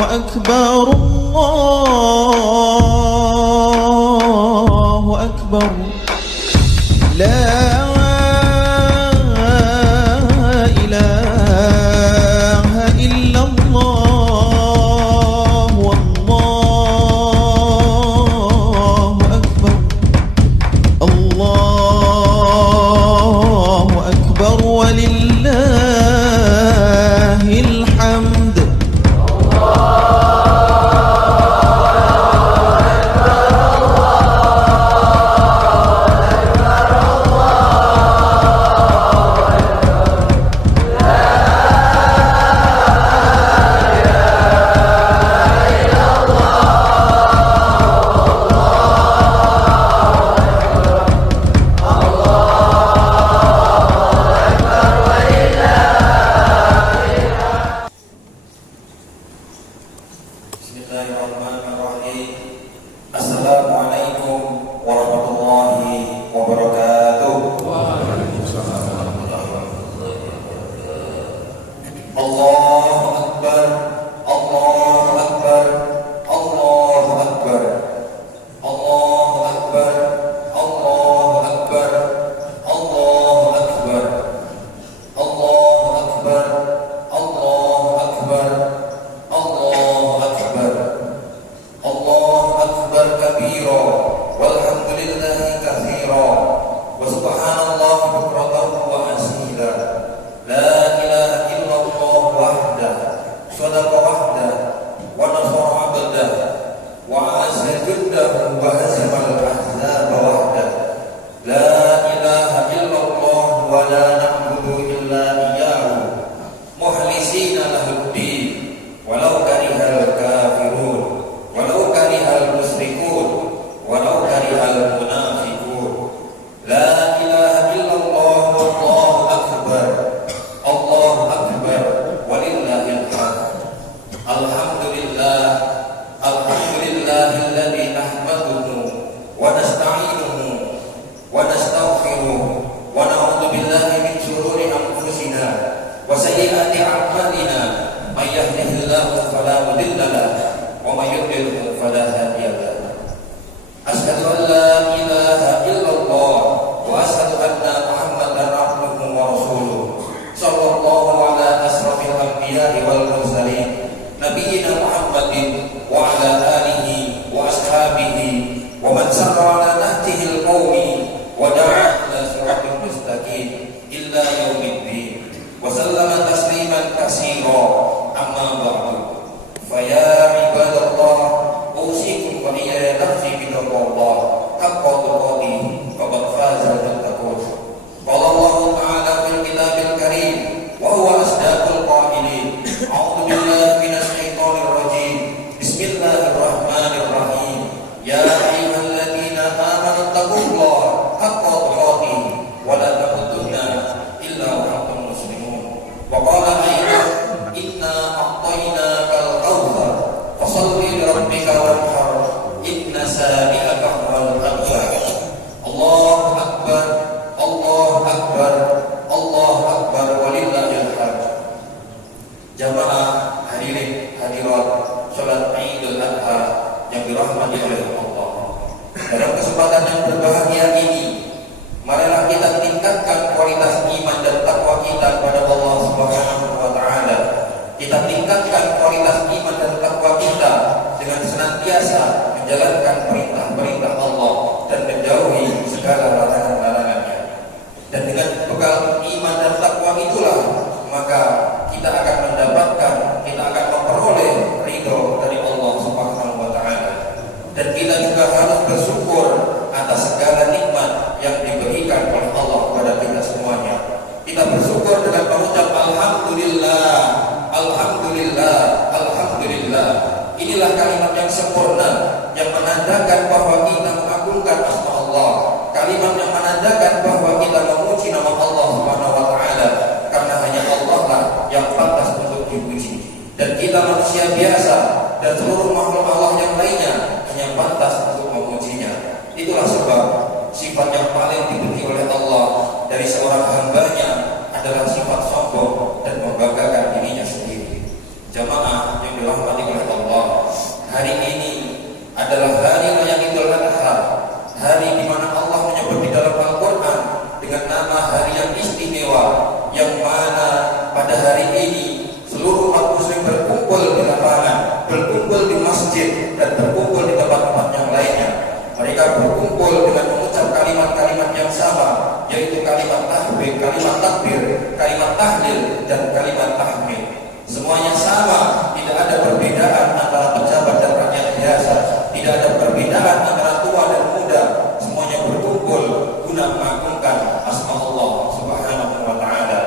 أكبر الله أكبر لا إله إلا الله والله أكبر الله أكبر ولله الحمد Bismillahirrahmanirrahim. Assalamualaikum warahmatullahi wabarakatuh. Allahu Akbar, Allahu Akbar, Allahu Akbar, Allahu Akbar, Allahu Akbar, Allahu Akbar, Allahu Akbar, Allahu Akbar, Allahu Akbar, Allahu Akbar kabira, walhamdulillahi katsira, wa subhanallahi bukratan wa asila. La ilaha illallah wahdah, sadaqa wahdah, wa nasara abdah, wa azza juddahu wa hazamal ahzaba wahdah. La ilaha illallah wa la na'budu illa iyyahu, mukhlisina lahuddin, walau karihal kafirun, walau karihal musyrikun, walau karihal munafiqun. La ilaha illallah wallahu akbar, Allahu akbar walillahil hamd. Alhamdulillah, alhamdulillahilladzi nahmaduhu wa nasta'inuhu wa nastaghfiruh wa na'udzu billahi min shururi anfusina wa sayyiati a'malina. May yahdihillahu fala mudilla lahu wa may yudlil fala hadiya lahu. Asyhadu an la ilaha illallah wa asyhadu anna Muhammadan abduhu wa rasuluh. Sallallahu ala asrafil anbiya'i wal mursalin, nabiyyina Muhammadin wa ala alihi wa ashabihi wa man sara ala nahjihil qawmi wa da'a ila siratal mustaqim illa yaumiddin. Wa sallama tasliman katsira. Amma ba'du. Fa ya ibadallah, usikum wa iyaya nafsi bittaqwallah haqqa tuqatih, faqad faza al-muttaqun. Qala Allah ta'ala fil kitabil karim wa huwa asdaqul qailin. A'udzu billahi minasy syaithanir rajim. Bismillahirrahmanirrahim. Ya ayyuhalladzina amanu taqullaha haqqa tuqatih wa la tamutunna illa wa antum muslimun. Wa qala aidan inna a'tainakal kautsar fasholli li rabbika wanhar inna sabi'aka huwal abtar. Allahu akbar, Allahu akbar, Allahu akbar walillahil hamd. Jamaah hadirin hadirat salat Idul Adha yang dirahmati oleh Allah. Dalam kesempatan yang berbahagia ini, marilah kita tingkatkan kualitas iman dan takwa kita kepada Allah Subhanahu wa taala. Kita tingkatkan kualitas iman dan takwa kita dengan senantiasa menjalankan perintah-perintah Allah dan menjauhi segala larangan-larangannya. Dan dengan bekal iman dan takwa itulah maka kita akan mendapatkan, kita akan memperoleh ridho dari Allah Subhanahu wa taala. Dan kita juga harus bersyukur atas segala nikmat yang diberikan oleh Allah kepada kita semuanya. Kita bersyukur dengan mengucap alhamdulillah, alhamdulillah, alhamdulillah. Inilah kalimat yang sempurna yang menandakan bahwa kita mengagungkan asma Allah, kalimat yang menandakan bahwa kita memuji nama Allah Subhanahu wa taala, karena hanya Allah lah yang pantas untuk dipuji. Dan kita manusia biasa dan seluruh makhluk Allah yang lainnya hanya pantas untuk memujinya. Itulah sebab sifat yang paling dibenci oleh Allah dari seorang hambanya adalah sifat sombong dan membanggakan dirinya sendiri. Jamaah yang dirahmati oleh Allah masjid dan berkumpul di tempat-tempat yang lainnya. Mereka berkumpul dengan mengucap kalimat-kalimat yang sama, yaitu kalimat takbir, kalimat tahlil, dan kalimat tahmid. Semuanya sama, tidak ada perbedaan antara pejabat dan rakyat biasa, tidak ada perbedaan antara tua dan muda. Semuanya berkumpul guna mengagungkan asma Allah Subhanahu wa Ta'ala.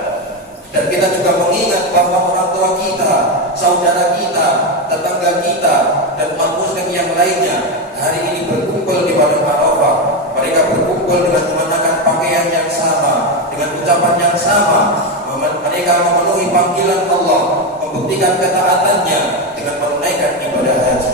Dan kita juga mengingat bahwa orang tua kita, saudara kita, tetangga kita, dan umat muslim yang lainnya hari ini berkumpul di Padang Arafah. Mereka berkumpul dengan mengenakan pakaian yang sama, dengan ucapan yang sama. Mereka memenuhi panggilan Allah, membuktikan ketaatannya dengan menunaikan ibadah haji.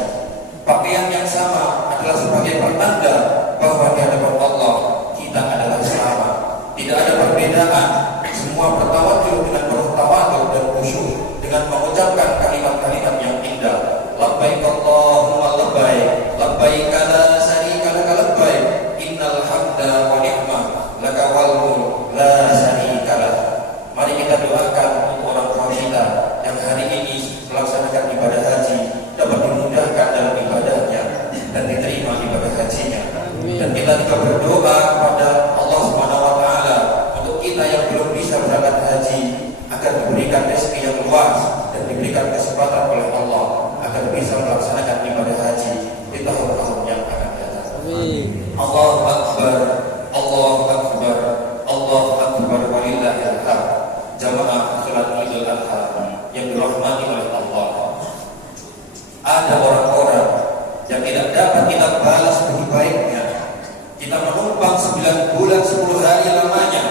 Pakaian yang sama adalah sebagai pertanda bahwa di hadapan Allah kita adalah sama. Tidak ada perbedaan. Semua bertawadhu dengan penuh tawadhu dan khusyuk, dengan mengucapkan kalimat-kalimat yang indah. Labbaik Allahumma labbaik, labbaik la syarika laka labbaik, innal hamda wa ni'mah laka wal mulk la syarika lak. Mari kita doakan untuk orang tua kita yang hari ini melaksanakan ibadah haji dapat dimudahkan dalam ibadahnya dan diterima ibadah hajinya. Dan kita juga berdoa kepada Allah Subhanahu wa Ta'ala untuk kita yang belum bisa berangkat haji agar diberikan rezeki yang luas dan diberikan kesempatan oleh Allah agar bisa melaksanakan ibadah haji di tahun-tahun yang akan datang. Allahu Akbar, Allahu Akbar, Allahu Akbar, walillahil hamd. Jamaah salat Idul Adha yang dirahmati oleh Allah. Ada orang-orang yang tidak dapat kita balas lebih baiknya. Kita menumpang 9 bulan 10 hari lamanya.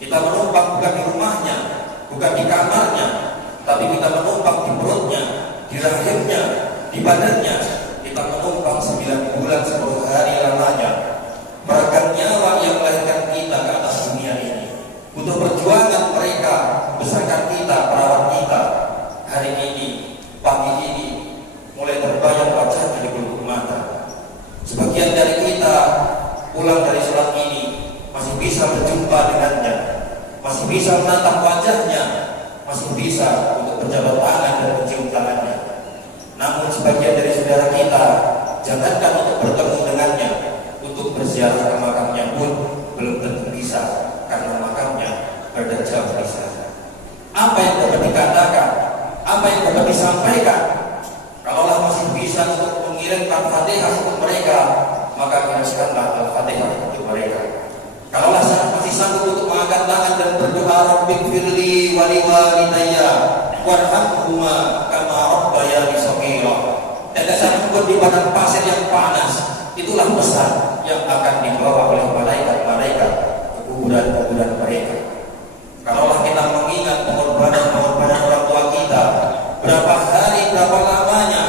Kita menumpang bukan di rumahnya, bukan di kamarnya, tapi kita menumpang di perutnya, di rahimnya, di badannya. Kita menumpang 9 bulan 10 hari lamanya. Mereka nyawa yang melahirkan kita ke atas dunia ini. Untuk perjuangan mereka membesarkan kita, perawat kita. Hari ini, pagi ini, mulai terbayang wajahnya di pelupuk mata. Sebagian dari kita pulang dari sholat ini masih bisa berjumpa dengannya, masih bisa menatap wajahnya, masih bisa untuk berjabat tangan dan mencium tangannya. Namun sebagian dari saudara kita, jangankan untuk bertemu dengannya, untuk berziarah ke makamnya pun belum tentu bisa, karena makamnya berada jauh di sana. Apa yang dapat dikatakan, apa yang dapat disampaikan? Kalaulah masih bisa untuk mengirimkan Fatihah untuk mereka, maka kirimkanlah Al-Fatihah untuk mereka. Kalaulah masih sanggup untuk mengangkat tangan dan berdoa, Rabbighfirli wa liwalidayya warhamhuma kama rabbayani shaghira. Dan sanggup di padang pasir yang panas, itulah pesan yang akan dibawa oleh malaikat-malaikat ke kuburan-kuburan mereka. Kalaulah kita mengingat pengorbanan-pengorbanan orang tua kita, berapa hari, berapa lamanya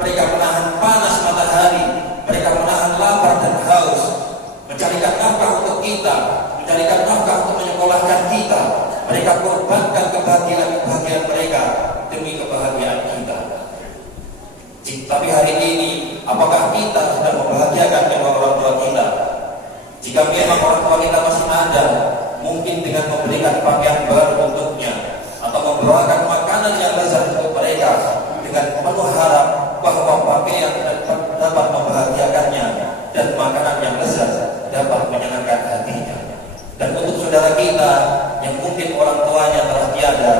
mereka menahan panas matahari, mereka menahan lapar dan haus, mencarikan nafkah untuk kita, mencarikan nafkah untuk menyekolahkan kita. Mereka korbankan kebahagiaan mereka demi kebahagiaan kita. Tapi hari ini, apakah kita sudah membahagiakan kedua orang tua kita? Jika memang orang tua kita masih ada, mungkin dengan memberikan pakaian baru untuknya, atau membawakan makanan yang lezat untuk mereka, dengan penuh harap bahwa pakaian dapat membahagiakannya dan makanan yang lezat dapat menyenangkan hatinya. Dan untuk saudara kita yang mungkin orang tuanya telah tiada,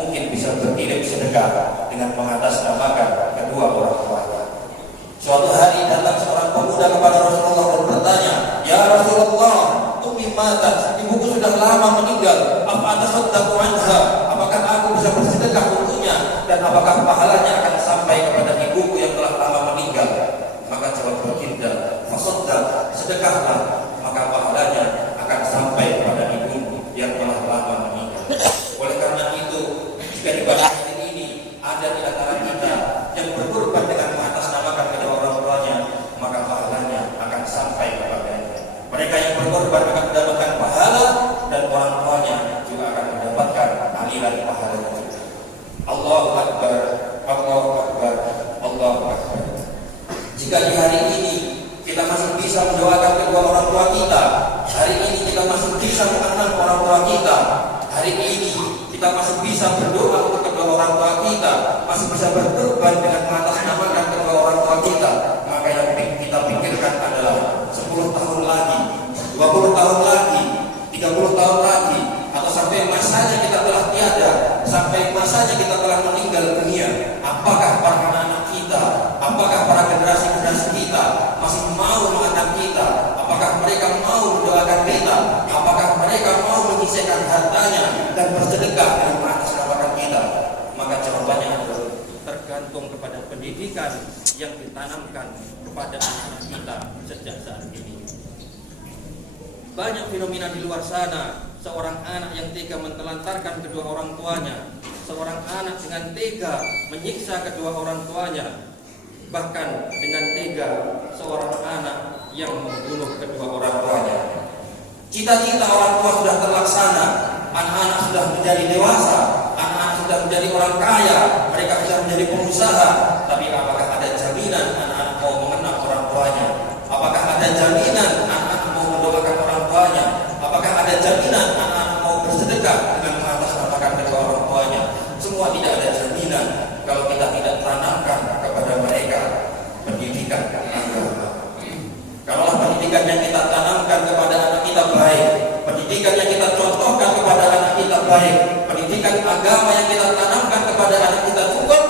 mungkin bisa berkirim sedekah dengan mengatasnamakan kedua orang tuanya. Suatu hari datang seorang pemuda kepada Rasulullah dan bertanya, "Ya Rasulullah, ummi matat, ibuku sudah lama meninggal. Apa atasaddaqu anha? Apakah aku bisa bersedekah untuknya? Dan apakah pahalanya akan sampai kepada ibuku yang telah lama meninggal?" Maka jawab baginda, "Fasaddaq, sedekahlah, maka pahalanya akan sampai kepada ibumu yang telah lama meninggal." Oleh karena itu, jika di pada hari ini ada di antara kita yang berkorban dengan mengatasnamakan kedua orang tuanya, maka pahalanya akan sampai kepadanya. Mereka yang berkorban akan mendapatkan pahala, dan orang tuanya juga akan mendapatkan aliran pahalanya juga. Allahu Akbar, Allahu Akbar, Allahu Akbar. Jika di hari ini kita masih bisa mendoakan kedua orang tua kita, hari ini kita masih bisa mengenang orang tua kita, hari ini kita masih bisa berdoa untuk kedua orang tua kita, masih bisa berkorban dengan mengatasnamakan kedua bergantung kepada pendidikan yang ditanamkan kepada anak kita sejak saat ini. Banyak fenomena di luar sana, seorang anak yang tega mentelantarkan kedua orang tuanya, seorang anak dengan tega menyiksa kedua orang tuanya, bahkan dengan tega seorang anak yang membunuh kedua orang tuanya. Cita-cita orang tua sudah terlaksana, anak-anak sudah menjadi dewasa, anak-anak sudah menjadi orang kaya, mereka sudah menjadi pengusaha, tapi apakah ada jaminan anak-anak mau mengenal orang tuanya? Apakah ada jaminan anak-anak mau mendoakan orang tuanya? Apakah ada jaminan anak-anak mau bersedekah dengan mengatasnamakan kedua orang tuanya? Semua tidak ada jaminan kalau kita tidak tanamkan kepada mereka pendidikan agama. Kalaulah pendidikan yang kita tanamkan kepada anak kita baik, pendidikan yang kita contohkan kepada anak kita baik, pendidikan agama yang kita tanamkan kepada anak kita cukup,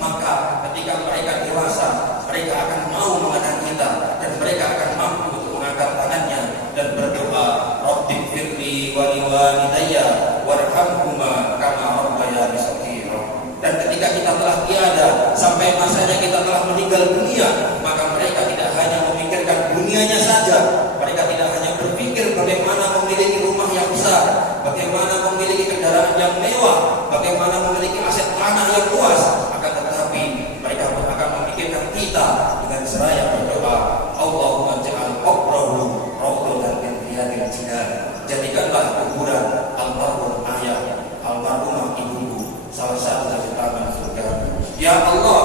maka ketika mereka dewasa, mereka akan mau mengenal kita dan mereka akan mampu untuk mengangkat tangannya dan berdoa, Rabbighfirli wa liwalidayya warhamhuma kama rabbayani shaghira. Dan ketika kita telah tiada, sampai masanya kita telah meninggal dunia, maka mereka tidak hanya memikirkan dunianya saja, mereka tidak hanya berpikir bagaimana memiliki rumah yang besar, bagaimana memiliki kendaraan yang mewah, bagaimana memiliki aset tanah yang luas, akan tetapi mereka akan memikirkan kita dengan seraya berdoa, Allahumma ja'al qabrahu rawdatan min riyadil jinan. Jadikanlah kuburan almarhum ayah, almarhumah ibuku salah satu dari taman surga. Ya Allah,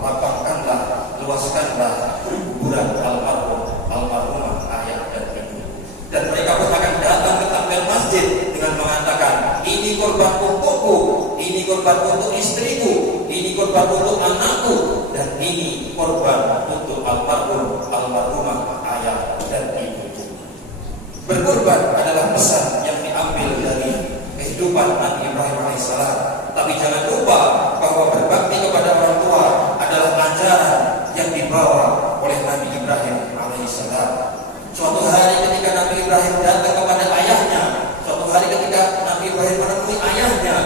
lapangkanlah, luaskanlah kuburan almarhumah ayah dan ibu. Dan mereka pun akan datang ke tampil masjid dengan mengatakan, ini korban untukku, ini korban untuk istriku, ini korban untuk anakku, dan ini korban untuk almarhumah ayah dan ibu. Berkorban adalah pesan yang diambil dari kehidupan Nabi Ibrahim alaihissalam. Tapi jangan lupa bahwa berbakti kepada orang tua adalah ajaran yang dibawa oleh Nabi Ibrahim alaihissalam. Suatu hari ketika Nabi Ibrahim datang kepada ayahnya, suatu hari ketika Nabi Ibrahim menemui ayahnya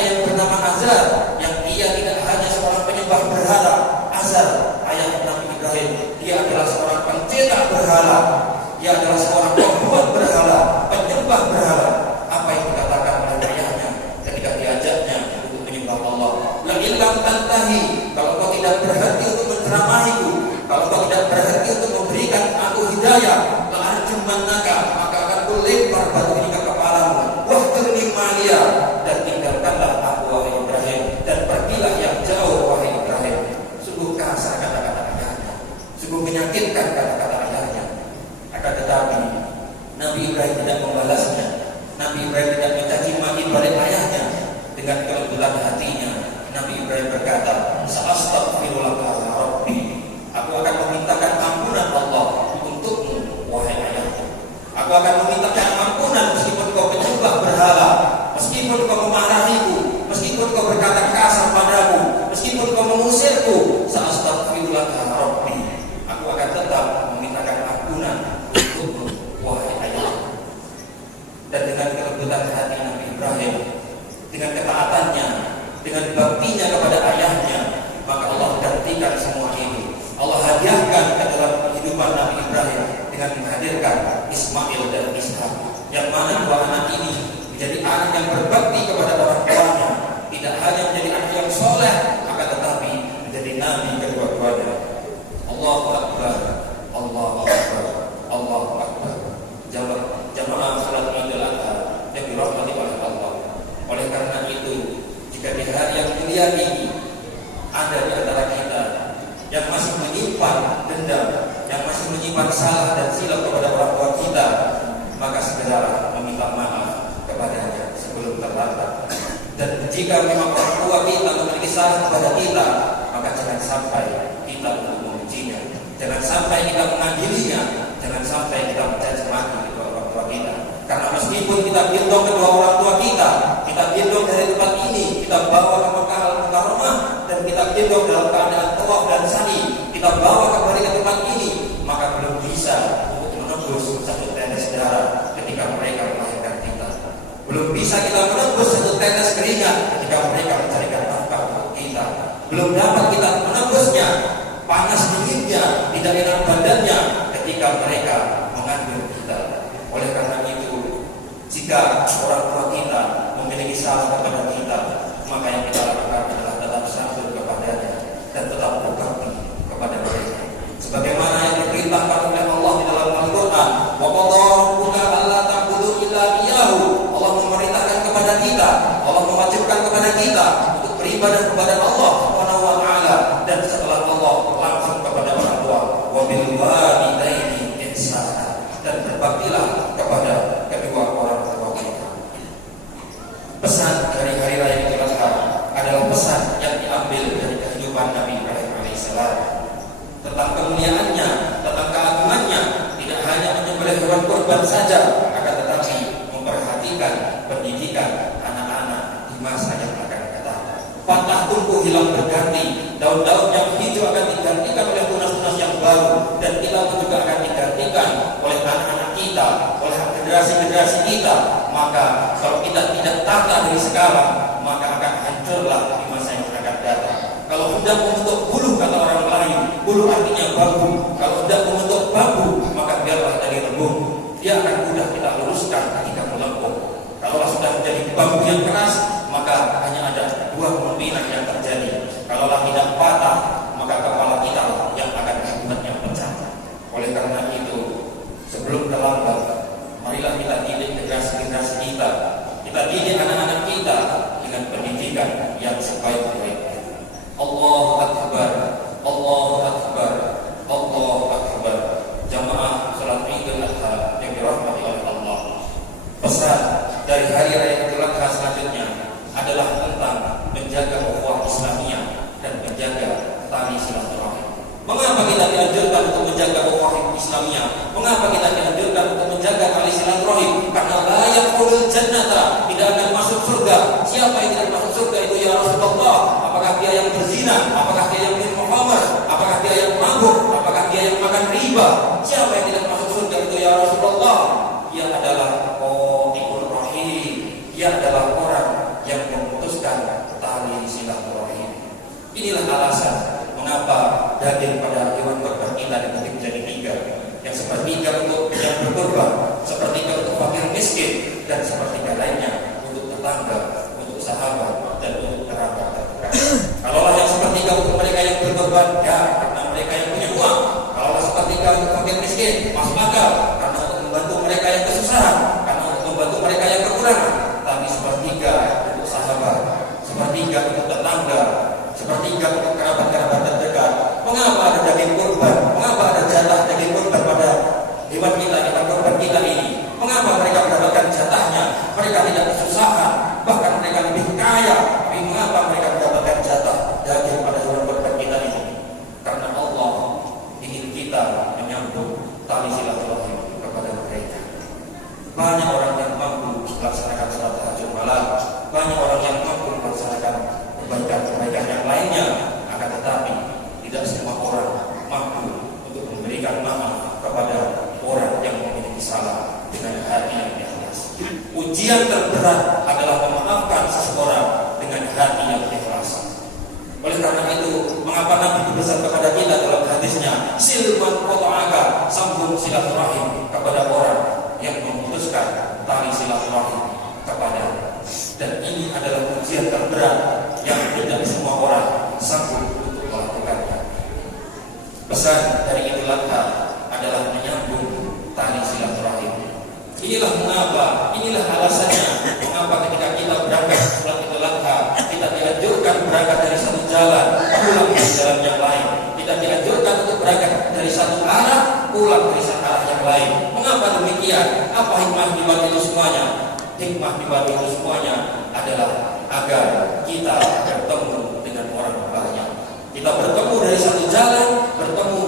yang bernama Azar, yang dia tidak hanya seorang penyembah berhala. Azar, ayah Nabi Ibrahim, dia adalah seorang pencetak berhala, dia adalah seorang pembuat berhala, penyembah berhala. Apa yang dikatakan oleh ayahnya ketika diajaknya untuk menyembah Allah? La illam tantahi, kalau kau tidak berhenti untuk menceramahiku, kalau kau tidak berhenti untuk memberikan aku hidayah, la arjumannaka, maka akan kulempar batu ini ke kepalamu. Wahjurni maliya, dan tinggalkanlah aku wahai Ibrahim, dan pergilah yang jauh wahai Ibrahim. Sungguh kasar kata-kata ayahnya, sungguh menyakitkan kata-kata ayahnya. Akan tetapi Nabi Ibrahim tidak membalasnya. Nabi Ibrahim tidak mencaci maki balik ayahnya. Dengan kelembutan hatinya, Nabi Ibrahim berkata, Sa'astaghfirullah Rabbi, aku akan memintakan ampunan Allah untukmu wahai ayahku. Aku akan memintakan ampunan meskipun kau penyembah berhala, meskipun kau memarahiku, meskipun kau berkata kasar padaku, meskipun kau mengusirku. Sa'astaghfirullah Rabbi, aku akan tetap memintakan ampunan untukmu wahai ayahku. Dan dengan kelembutan hati Nabi Ibrahim, dengan ketaatannya, dengan baktinya kepada ayahnya, maka Allah gantikan semua ini. Allah hadiahkan ke dalam kehidupan Nabi Ibrahim dengan menghadirkan Ismail dan Ishak, yang mana dua anak ini menjadi anak yang berbakti kepada orang tuanya, tidak hanya menjadi anak yang soleh, akan tetapi menjadi nabi kedua-duanya. Allahu Akbar, Allahu Akbar, Allahu Akbar. Jamaah salat Idul Adha yang dirahmati oleh Allah. Oleh karena itu, jika di hari yang mulia ini ada di antara kita yang masih menyimpan dendam, yang masih menyimpan salah dan silap kepada orang tua kita, maka segeralah meminta maaf kepadanya sebelum terlambat. Dan jika memang orang tua kita memiliki salah kepada kita, maka jangan sampai kita untuk membencinya, jangan sampai kita mengadilinya, jangan sampai kita mencaci maki kedua orang tua kita. Karena meskipun kita gendong kedua orang tua kita gendong dari tempat ini, kita bawa ke Mekah Al-Mukarramah, dan kita gendong dalam keadaan tawaf dan sa'i, kita bawa kembali ke tempat ini, maka belum bisa untuk menembus satu tetes darah ketika mereka melahirkan kita. Belum bisa kita menembus satu tetes keringat ketika mereka mencarikan nafkah untuk kita. Belum belum dapat kita menembusnya, panas dinginnya, tidak enak badannya ketika mereka mengandung kita. Oleh karena itu, jika orang tua kita memiliki salah kepada kita, maka yang kita lakukan adalah tetap santun kepadanya dan tetap berbakti kepada mereka. Sebagaimana yang diperintahkan oleh Allah di dalam Al-Quran, wa qadha rabbuka alla ta'budu illa iyyahu. Allah memerintahkan kepada kita, Allah mewajibkan kepada kita untuk beribadah kepada Allah Subhanahu wa taala, dan setelah Allah langsung kepada orang tua, wa bil walidaini ihsana, dan berbaktilah kepada kedua orang tua kita. Pesan dari hari raya Idul Adha adalah pesan yang diambil dari kehidupan Nabi Ibrahim alaihissalam tentang kemuliaannya, tentang keagungannya, tidak hanya menyembelih hewan kurban saja, akan tetapi memperhatikan pendidikan anak-anak di masa yang akan datang. Patah tumbuh hilang berganti, daun-daun yang hijau akan digantikan oleh tunas-tunas yang baru, dan kita pun juga akan digantikan oleh anak-anak kita, oleh generasi-generasi kita. Maka kalau kita tidak tata dari sekarang, maka akan hancurlah di masa yang akan datang. Kalau hendak membentuk bulu, kata orang Melayu, bulu artinya bambu. Kalau hendak membentuk bambu, maka biarlah dari rebung. Dia akan mudah kita luruskan ketika melengkung. Kalau sudah menjadi bambu yang keras, maka hanya ada dua kemungkinan yang terjadi. Kalaulah tidak patah, maka kepala kita yang akan akibatnya pecah. Oleh karena itu, sebelum terlambat, marilah kita didik generasi-generasi kita. Kita didik anak-anak kita dengan pendidikan yang sebaik-baiknya. Allahu Akbar, Allahu Akbar, Allahu Akbar. Jamaah salat Idul Adha yang dirahmati oleh Allah. Pesan dari hari raya Idul Adha selanjutnya adalah tentang menjaga ukhuwah Islamiyah dan menjaga tali silaturahim. Mengapa kita dianjurkan untuk menjaga ukhuwah Islamiyah? Mengapa kita dianjurkan untuk menjaga tali silaturahim? Karena la yaqulul jannata, tidak akan masuk surga. Siapa yang tidak masuk surga itu ya Rasulullah? Apakah dia yang berzina? Apakah dia yang minum khamar? Apakah dia yang mabuk? Apakah dia yang makan riba? Siapa yang tidak masuk surga itu ya Rasulullah? Dia adalah qati'ur rahim. Dia adalah orang yang memutuskan tali silaturahim. Inilah alasan mengapa daging pada hewan kurban kita dibagi menjadi tiga. Yang sepertiga untuk yang berkorban, sepertiga untuk fakir miskin, dan sepertiga lainnya untuk tetangga, untuk sahabat, dan untuk kerabat terdekat. Kalaulah yang sepertiga untuk mereka yang berkorban, ya karena mereka yang punya uang. Kalaulah sepertiga untuk fakir miskin, masuk akal, karena untuk membantu mereka yang kesusahan, karena untuk membantu mereka yang kekurangan. Tapi sepertiga untuk sahabat, sepertiga untuk tetangga, sepertiga untuk kerabat-kerabat terdekat. Mengapa ada daging kurban? Mengapa ada jatah daging kurban pada hewan kita, hewan kurban kita ini? Mengapa mereka mendapatkan jatahnya? Mereka tidak kesusahan, bahkan mereka lebih kaya. Tapi mengapa mereka mendapatkan jatah daging pada hewan kurban kita ini? Karena Allah ingin kita menyambung tali silaturahim kepada mereka. Banyak orang yang mampu melaksanakan salat tahajud malam, banyak orang yang mampu melaksanakan kebaikan-kebaikan yang lainnya, akan tetapi tidak semua orang mampu untuk memberikan maaf kepada orang yang memiliki salah dengan hati yang ikhlas. Ujian terberat adalah memaafkan seseorang dengan hati yang ikhlas. Oleh karena itu, mengapa Nabi berpesan kepada kita dalam hadisnya, silman qata'aka, sambung silaturahim kepada orang yang memutuskan tali silaturahim kepada. Dan ini adalah ujian terberat yang tidak semua orang sanggup untuk melakukannya. Pesan dari Idul Adha adalah menyambung tali silaturahim. Inilah mengapa, inilah alasannya mengapa ketika kita berangkat sholat Idul Adha, kita dianjurkan berangkat dari satu jalan, pulang dari jalan yang lain. Kita dianjurkan untuk berangkat dari satu arah, pulang dari satu arah yang lain. Mengapa demikian? Apa hikmah di balik itu semuanya? Hikmah di balik itu semuanya adalah agar kita bertemu dengan orang banyak. Kita bertemu dari satu jalan, bertemu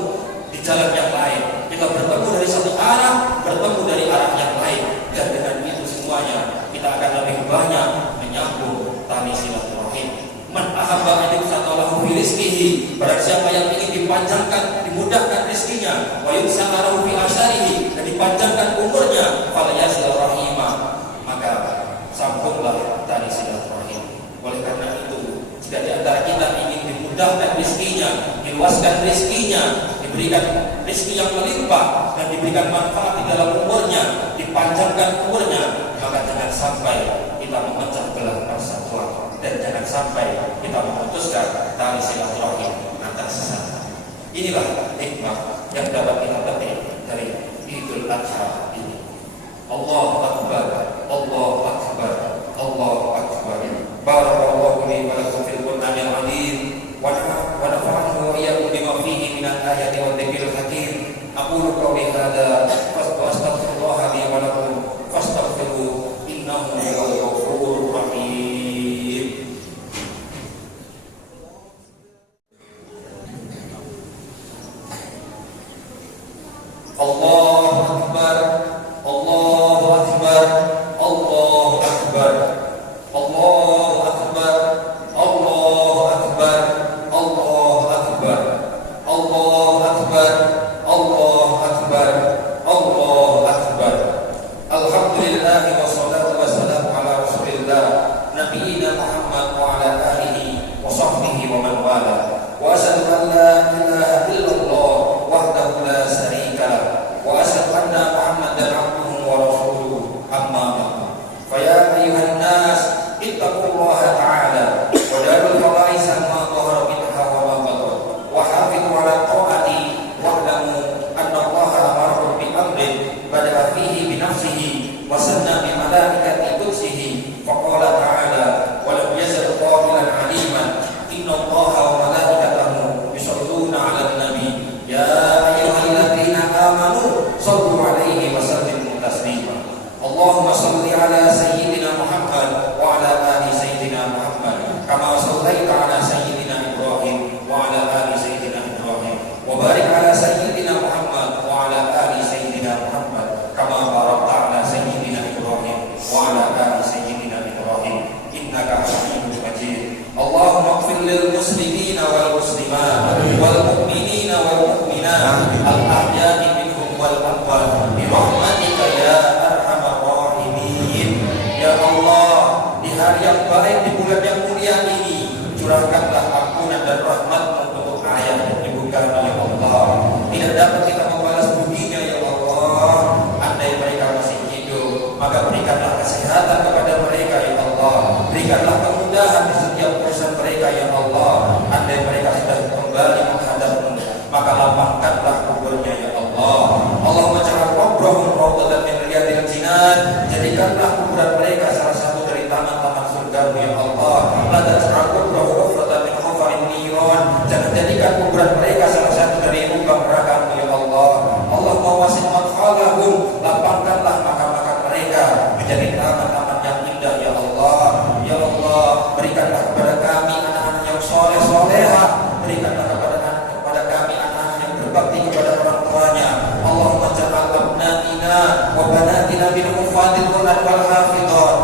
di jalan yang lain. Kita bertemu dari satu arah, bertemu dari arah yang lain. Dan dengan itu semuanya kita akan lebih banyak menyambung tali silaturahim. Man ahabba an yusatalahu fi rizqihi, barang siapa yang ingin dipanjangkan, dimudahkan rezekinya, wa yusatalahu fi asyarihi, dan dipanjangkan umurnya, falyasil rahimah, maka sambunglah tali silaturahim. Oleh karena itu, jika di antara kita ingin dimudahkan dibesarkan rizkinya, diluaskan rizkinya, diberikan rizki yang melimpah, dan diberikan manfaat di dalam umurnya, dipanjangkan umurnya, maka jangan sampai kita memecah belah persatuan, dan jangan sampai kita memutuskan tali silaturahim antar sesama. Inilah hikmah yang dapat kita petik dari Idul Adha ini. Allahu Akbar, Allahu Akbar, Allahu Akbar. Barakallahu li wa lakum fil Qur'anil 'azim wa nafa'ani wa iyyakum bima fihi minal ayati wa dzikril hakim. Aqulu qawli hadza wa astaghfirullah li wa lakum fastaghfiruhu innahu huwal ghafurur rahim. Allahu Akbar, Allahu Akbar, Allahu Akbar, Allahu Akbar, Allahu Akbar, Allahu Akbar, Allahu Akbar, Allahu Akbar, Allahu Akbar. Alhamdulillah wassalatu wassalamu ala Rasulillah nabiyina Muhammad wa ala alihi wa sahbihi wa man wala. Wa asyhadu an la ilaha illallah wahdahu la syarika lah wa asyhadu anna Muhammadan abduhu wa rasuluhu amma ba'du. Fa ya ayyuhan nas ittaqullaha ta'ala wa darul fawaisa ma dhahara minha wa ma batan wa hafizu ala ta'ati wa'lamu anna Allaha amarakum bi amrin bada'a fihi bi nafsihi wa sanna bi malaikati qudsihi fa qala ta'ala wa lam yazal qailan 'aliman inna Allaha wa malaikatahu yusholluna 'alan nabi ya ayyuhalladzina amanu shallu 'alaihi wa sallimu taslima. Allahumma shalli 'ala sayyidina Muhammad wa 'ala ali sayyidina Muhammad kama shallaita 'ala sayyidina Ibrahim wa 'ala ali sayyidina Ibrahim wa barik 'ala sayyidina Muhammad wa 'ala ali sayyidina Muhammad kama barakta 'ala sayyidina Ibrahim wa 'ala ali sayyidina Ibrahim innaka Hamidum Majid. Allahumma ighfir lil muslimina wal muslimat wal mu'minina wal mu'minat al ahya'i minhum wal amwat bi rahmatika ya arhamar rahimin. Ya Allah, di hari yang baik, di bulan yang mulia ini, curahkanlah ampunan dan rahmat-Mu untuk ayah dan ibu kami ya Allah. Tidak dapat kita membalas budinya ya Allah. Andai mereka masih hidup, maka berikanlah kesehatan kepada mereka ya Allah. Berikanlah kemudahan di setiap urusan mereka ya Allah. Andai mereka sudah kembali menghadap-Mu, maka lapangkanlah kuburnya ya Allah. Allahumma ja'al qabrahum rawdatan min riyadil jinan. Jadikanlah kuburan mereka salah satu dari taman-taman surga ya Allah. La taj'al qabrahum hufratan min hufarin niran. Jangan jadikan kuburan mereka salah satu dari lubang neraka ya Allah. Allahumma wasi' madkhalahum. Lapangkanlah makam-makam mereka menjadi taman-taman yang indah ya Allah. Ya Allah, berikanlah kepada kami anak-anak yang soleh-solehah. Berikanlah kepada kami anak-anak yang berbakti kepada orang tuanya. Allahumma ja'al abnatina wa banatina min hufadil Qur'an wal hafidhat.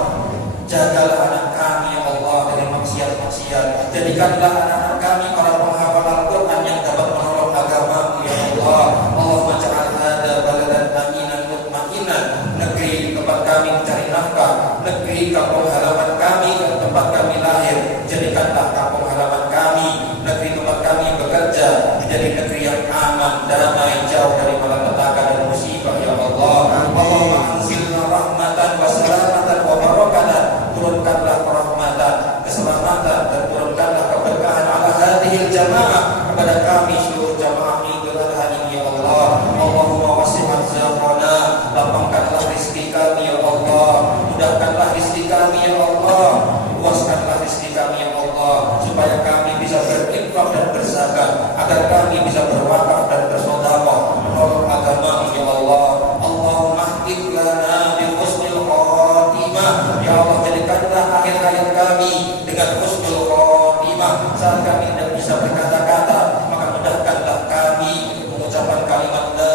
Jagalah anak kami ya Allah dari maksiat-maksiat. Jadikanlah anak-anak kami para penghafal Al-Qur'an yang dapat menolong agama ya Allah. Allahumma ja'al hadza baladan aminan mutmainan. Negeri tempat kami mencari nafkah, negeri kampung halaman kami, tempat kami lahir, jadikanlah kampung halaman kami, negeri tempat kami bekerja, menjadi negeri yang aman, damai, jauh dari malapetaka dan musibah ya Allah. Allahumma anzilna rahmatan wa salamatan wa barakatan. Turunkanlah rahmatan, keselamatan, dan turunkanlah keberkahan ala hadhil jamaah kepada kami seluruh jamaah Idul Adha ini ya Allah. Allahumma wasi' arzaqana. Lapangkanlah rezeki kami ya Allah. Mudahkanlah rezeki kami ya Allah. Luaskanlah rezeki kami ya Allah, supaya kami bisa berinfak dan berzakat, agar kami bisa berwakaf dan bersedekah menolong agama ya Allah. Allahumma hdid lana bi husnil khatimah. Ya Allah, jadikanlah akhir hayat kami dengan husnul khatimah. Saat kami tidak bisa berkata-kata, maka mudahkanlah kami mengucapkan kalimat la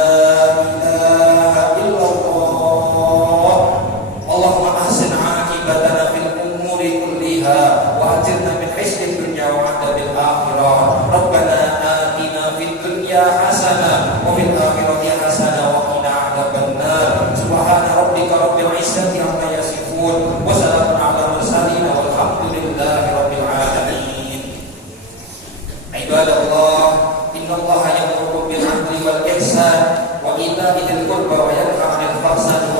ilaha illallah. Allahumma ahsin aqibatana fil umuri kulliha wa ajirna min hisnid dunya wa adzabil akhirah. Rabbana atina fid dunya hasanah wa fil akhirati hasanah wa qina adzabannar. Subhana rabbika rabbil izzati amma yasifun wa salamun ala mursalin walhamdulillahi rabbil alamin. Ibadallah, innallaha ya'muru bil 'adli wal ihsan wa ita'i dzil qurba wa yanha 'anil fahsya'i